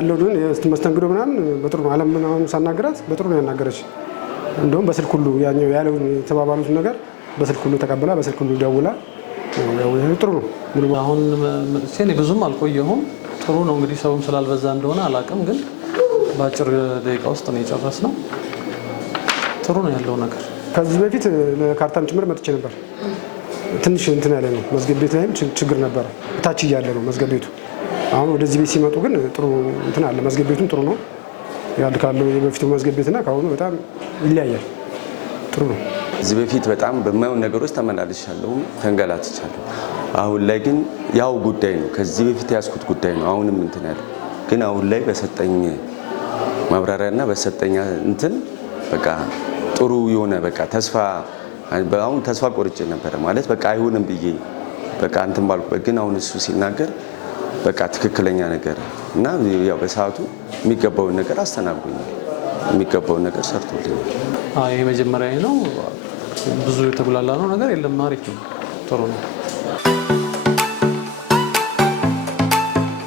ያለውን መስተንግዶ ምናምን በጥሩ ነው። አለም ምናምን ሳናገራት በጥሩ ነው ያናገረች። እንደውም በስልክ ሁሉ ያለውን የተባባሉት ነገር በስልክ ሁሉ ተቀብላ በስልክ ሁሉ ደውላ ጥሩ ነው። አሁን እኔ ብዙም አልቆየሁም። ጥሩ ነው እንግዲህ ሰውም ስላልበዛ እንደሆነ አላውቅም፣ ግን በአጭር ደቂቃ ውስጥ ነው የጨረስነው። ጥሩ ነው ያለው ነገር። ከዚህ በፊት ለካርታም ጭምር መጥቼ ነበር። ትንሽ እንትን ያለ ነው መዝገብ ቤት ላይም ችግር ነበር። ታች እያለ ነው መዝገብ ቤቱ። አሁን ወደዚህ ቤት ሲመጡ ግን ጥሩ እንትን አለ። መዝገብ ቤቱም ጥሩ ነው ያል ካለው የበፊቱ መዝገብ ቤትና ካሁኑ በጣም ይለያያል። ጥሩ ነው። እዚህ በፊት በጣም በማይሆን ነገሮች ተመላልሻለሁ፣ ተንገላትቻለሁ። አሁን ላይ ግን ያው ጉዳይ ነው። ከዚህ በፊት ያስኩት ጉዳይ ነው። አሁንም እንትን ያለ ግን አሁን ላይ በሰጠኝ ማብራሪያና በሰጠኝ እንትን በቃ ጥሩ የሆነ በቃ ተስፋ አሁን ተስፋ ቆርጬ ነበር ማለት በቃ አይሆንም ብዬ በቃ እንትን ባልኩበት፣ ግን አሁን እሱ ሲናገር በቃ ትክክለኛ ነገር እና ያው በሰዓቱ የሚገባውን ነገር አስተናግዶኛል፣ የሚገባውን ነገር ሰርቶልኛል። ይሄ መጀመሪያ ነው። ብዙ የተጉላላ ነው ነገር የለም። አሪፍ ነው። ጥሩ ነው።